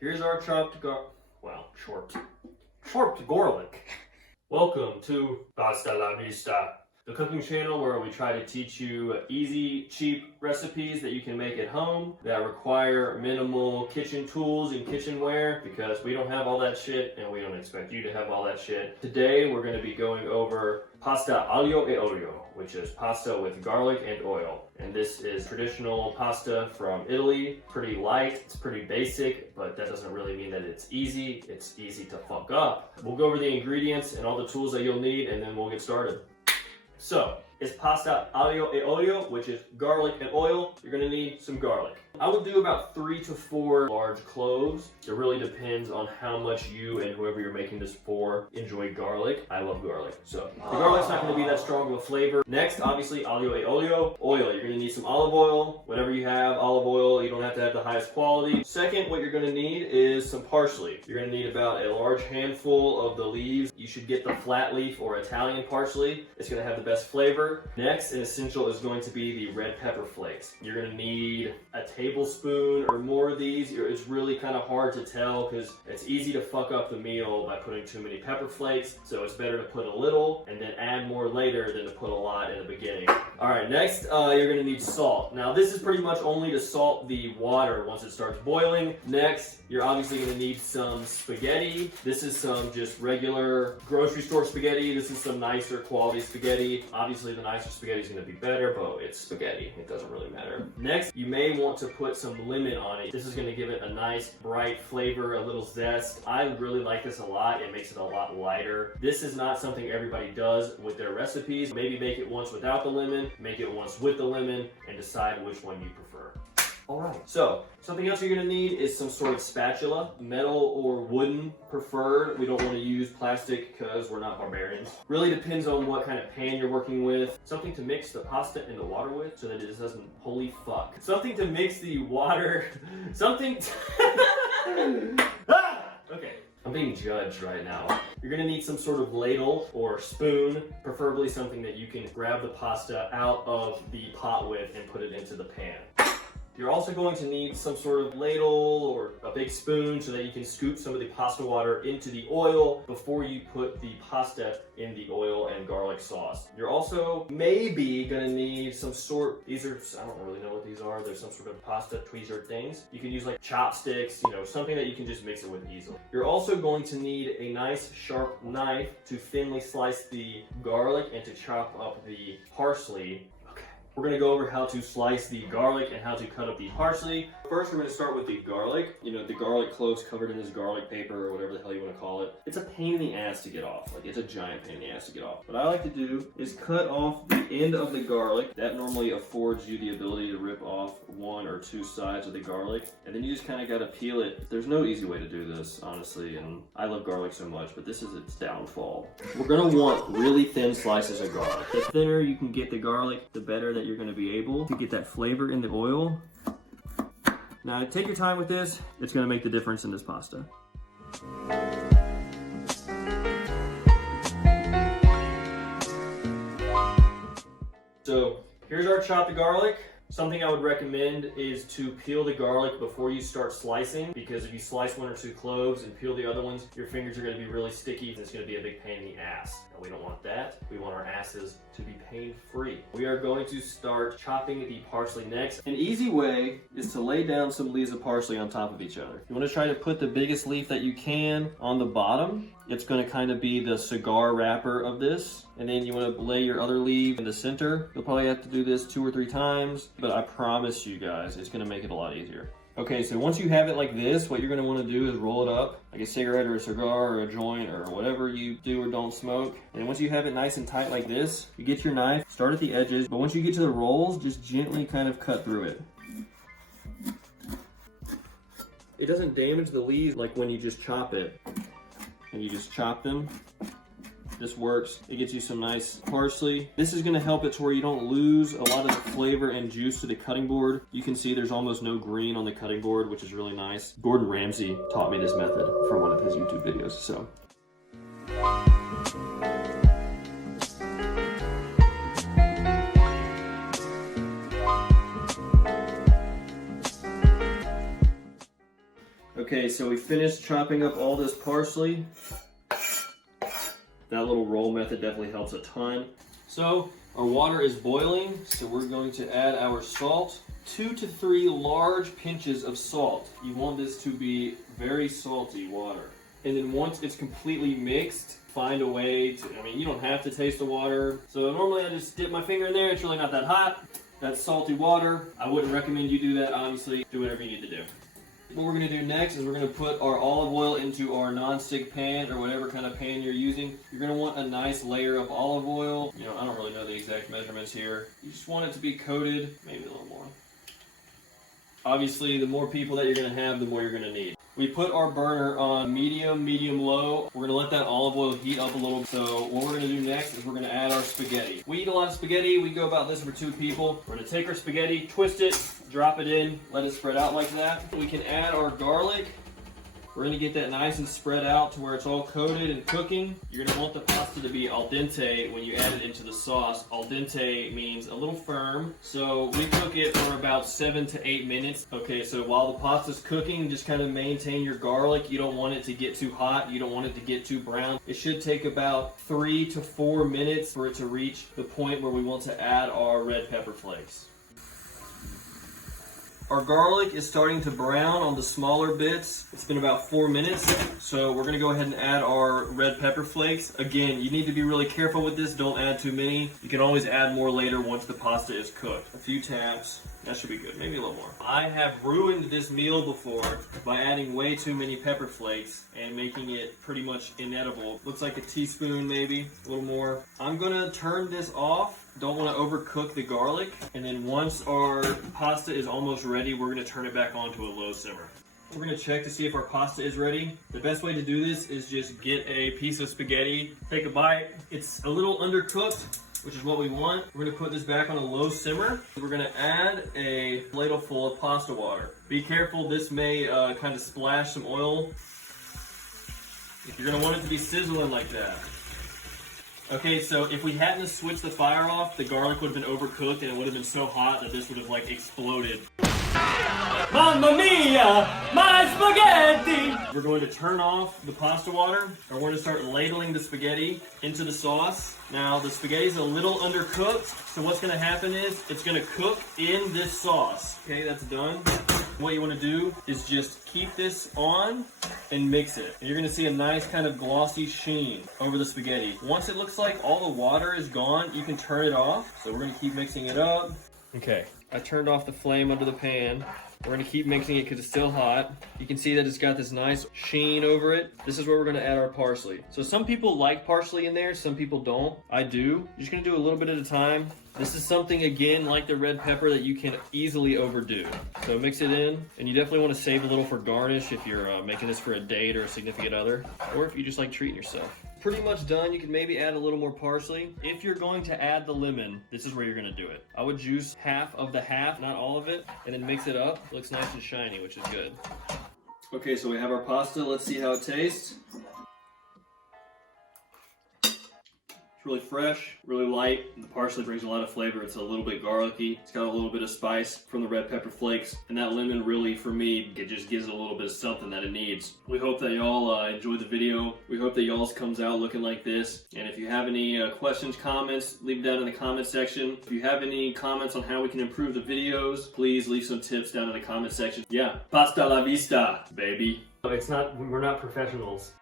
Here's our chopped garlic. Welcome to Pasta Vista, the cooking channel where we try to teach you easy, cheap recipes that you can make at home that require minimal kitchen tools and kitchenware, because we don't have all that shit and we don't expect you to have all that shit. Today we're going to be going over Pasta Algio e Olio, which is pasta with garlic and oil. And this is traditional pasta from Italy. Pretty light, it's pretty basic, but that doesn't really mean that it's easy. It's easy to fuck up. We'll go over the ingredients and all the tools that you'll need, and then we'll get started. So, it's pasta aglio e olio, which is garlic and oil. You're gonna need some garlic. I would do about 3 to 4 large cloves. It really depends on how much you and whoever you're making this for enjoy garlic. I love garlic, so the garlic's not gonna be that strong of a flavor. Next, obviously, aglio e olio. Oil, you're gonna need some olive oil. Whatever you have, olive oil, you don't have to have the highest quality. Second, what you're gonna need is some parsley. You're gonna need about a large handful of the leaves. You should get the flat leaf or Italian parsley. It's gonna have the best flavor. Next, an essential is going to be the red pepper flakes. You're gonna need a tablespoon or more of these. It's really kind of hard to tell because it's easy to fuck up the meal by putting too many pepper flakes. So it's better to put a little and then add more later than to put a lot in the beginning. All right, next you're gonna need salt. Now this is pretty much only to salt the water once it starts boiling. Next, you're obviously gonna need some spaghetti. This is some just regular grocery store spaghetti. This is some nicer quality spaghetti. Obviously the nicer spaghetti is gonna be better, but it's spaghetti. It doesn't really matter. Next, you may want to put some lemon on it. This is gonna give it a nice bright flavor, a little zest. I really like this a lot. It makes it a lot lighter. This is not something everybody does with their recipes. Maybe make it once without the lemon, make it once with the lemon, and decide which one you prefer. All right, so something else you're gonna need is some sort of spatula, metal or wooden preferred. We don't wanna use plastic because we're not barbarians. Really depends on what kind of pan you're working with. Something to mix the pasta and the water with so that it just doesn't, holy fuck. Something to mix the water, something, okay. I'm being judged right now. You're gonna need some sort of ladle or spoon, preferably something that you can grab the pasta out of the pot with and put it into the pan. You're also going to need some sort of ladle or a big spoon so that you can scoop some of the pasta water into the oil before you put the pasta in the oil and garlic sauce. You're also maybe gonna need some sort, I don't really know what these are. There's some sort of pasta tweezer things. You can use like chopsticks, something that you can just mix it with easily. You're also going to need a nice sharp knife to thinly slice the garlic and to chop up the parsley. We're gonna go over how to slice the garlic and how to cut up the parsley. First, we're gonna start with the garlic. The garlic cloves covered in this garlic paper or whatever the hell you wanna call it. It's a pain in the ass to get off. Like, it's a giant pain in the ass to get off. What I like to do is cut off the end of the garlic. That normally affords you the ability to rip off 1 or 2 sides of the garlic. And then you just kinda gotta peel it. There's no easy way to do this, honestly. And I love garlic so much, but this is its downfall. We're gonna want really thin slices of garlic. The thinner you can get the garlic, the better that you're gonna be able to get that flavor in the oil. Now take your time with this. It's gonna make the difference in this pasta. So here's our chopped garlic. Something I would recommend is to peel the garlic before you start slicing, because if you slice 1 or 2 cloves and peel the other ones, your fingers are going to be really sticky and it's going to be a big pain in the ass. And we don't want that. We want our asses to be pain-free. We are going to start chopping the parsley next. An easy way is to lay down some leaves of parsley on top of each other. You want to try to put the biggest leaf that you can on the bottom. It's going to kind of be the cigar wrapper of this. And then you want to lay your other leaf in the center. You'll probably have to do this 2 or 3 times, but I promise you guys, it's going to make it a lot easier. Okay, so once you have it like this, what you're going to want to do is roll it up like a cigarette or a cigar or a joint or whatever you do or don't smoke. And once you have it nice and tight like this, you get your knife, start at the edges, but once you get to the rolls, just gently kind of cut through it. It doesn't damage the leaves like when you just chop it. And you just chop them. This works. It gets you some nice parsley. This is gonna help it to where you don't lose a lot of the flavor and juice to the cutting board. You can see there's almost no green on the cutting board, which is really nice. Gordon Ramsay taught me this method from one of his YouTube videos, so. Okay, so we finished chopping up all this parsley. That little roll method definitely helps a ton. So our water is boiling, so we're going to add our salt. 2 to 3 large pinches of salt. You want this to be very salty water. And then once it's completely mixed, find a way to, I mean, you don't have to taste the water. So normally I just dip my finger in there. It's really not that hot. That's salty water. I wouldn't recommend you do that, obviously. Do whatever you need to do. What we're going to do next is we're going to put our olive oil into our non-stick pan or whatever kind of pan you're using. You're going to want a nice layer of olive oil. You know, I don't really know the exact measurements here. You just want it to be coated, maybe a little more. Obviously, the more people that you're going to have, the more you're going to need. We put our burner on medium-low. We're going to let that olive oil heat up a little. So what we're going to do next is we're going to add our spaghetti. We eat a lot of spaghetti. We go about this for 2 people. We're going to take our spaghetti, twist it, drop it in, let it spread out like that. We can add our garlic. We're going to get that nice and spread out to where it's all coated and cooking. You're going to want the pasta to be al dente when you add it into the sauce. Al dente means a little firm. So we cook it for about 7 to 8 minutes. Okay, so while the pasta's cooking, just kind of maintain your garlic. You don't want it to get too hot. You don't want it to get too brown. It should take about 3 to 4 minutes for it to reach the point where we want to add our red pepper flakes. Our garlic is starting to brown on the smaller bits. It's been about 4 minutes, so we're gonna go ahead and add our red pepper flakes. Again, you need to be really careful with this. Don't add too many. You can always add more later once the pasta is cooked. A few taps, that should be good, maybe a little more. I have ruined this meal before by adding way too many pepper flakes and making it pretty much inedible. Looks like a teaspoon maybe, a little more. I'm gonna turn this off. Don't want to overcook the garlic. And then once our pasta is almost ready, we're going to turn it back on to a low simmer. We're going to check to see if our pasta is ready. The best way to do this is just get a piece of spaghetti, take a bite. It's a little undercooked, which is what we want. We're going to put this back on a low simmer. We're going to add a ladle full of pasta water. Be careful, this may kind of splash some oil. You're going to want it to be sizzling like that. Okay, so if we hadn't switched the fire off, the garlic would have been overcooked and it would have been so hot that this would have like exploded. Mamma mia, my spaghetti! We're going to turn off the pasta water and we're going to start ladling the spaghetti into the sauce. Now the spaghetti is a little undercooked, so what's going to happen is it's going to cook in this sauce. Okay, that's done. What you want to do is just keep this on and mix it. And you're going to see a nice kind of glossy sheen over the spaghetti. Once it looks like all the water is gone, you can turn it off. So we're going to keep mixing it up. Okay, I turned off the flame under the pan. We're going to keep mixing it because it's still hot. You can see that it's got this nice sheen over it. This is where we're going to add our parsley. So some people like parsley in there, some people don't. I do. You're just going to do a little bit at a time. This is something, again, like the red pepper that you can easily overdo. So mix it in, and you definitely want to save a little for garnish if you're making this for a date or a significant other, or if you just like treating yourself. Pretty much done. You can maybe add a little more parsley. If you're going to add the lemon, this is where you're going to do it. I would juice half of the half, not all of it, and then mix it up. It looks nice and shiny, which is good. Okay, so we have our pasta. Let's see how it tastes. It's really fresh, really light. The parsley brings a lot of flavor. It's a little bit garlicky. It's got a little bit of spice from the red pepper flakes. And that lemon really, for me, it just gives it a little bit of something that it needs. We hope that y'all enjoyed the video. We hope that y'all's comes out looking like this. And if you have any questions, comments, leave them down in the comment section. If you have any comments on how we can improve the videos, please leave some tips down in the comment section. Yeah, pasta la vista, baby. We're not professionals.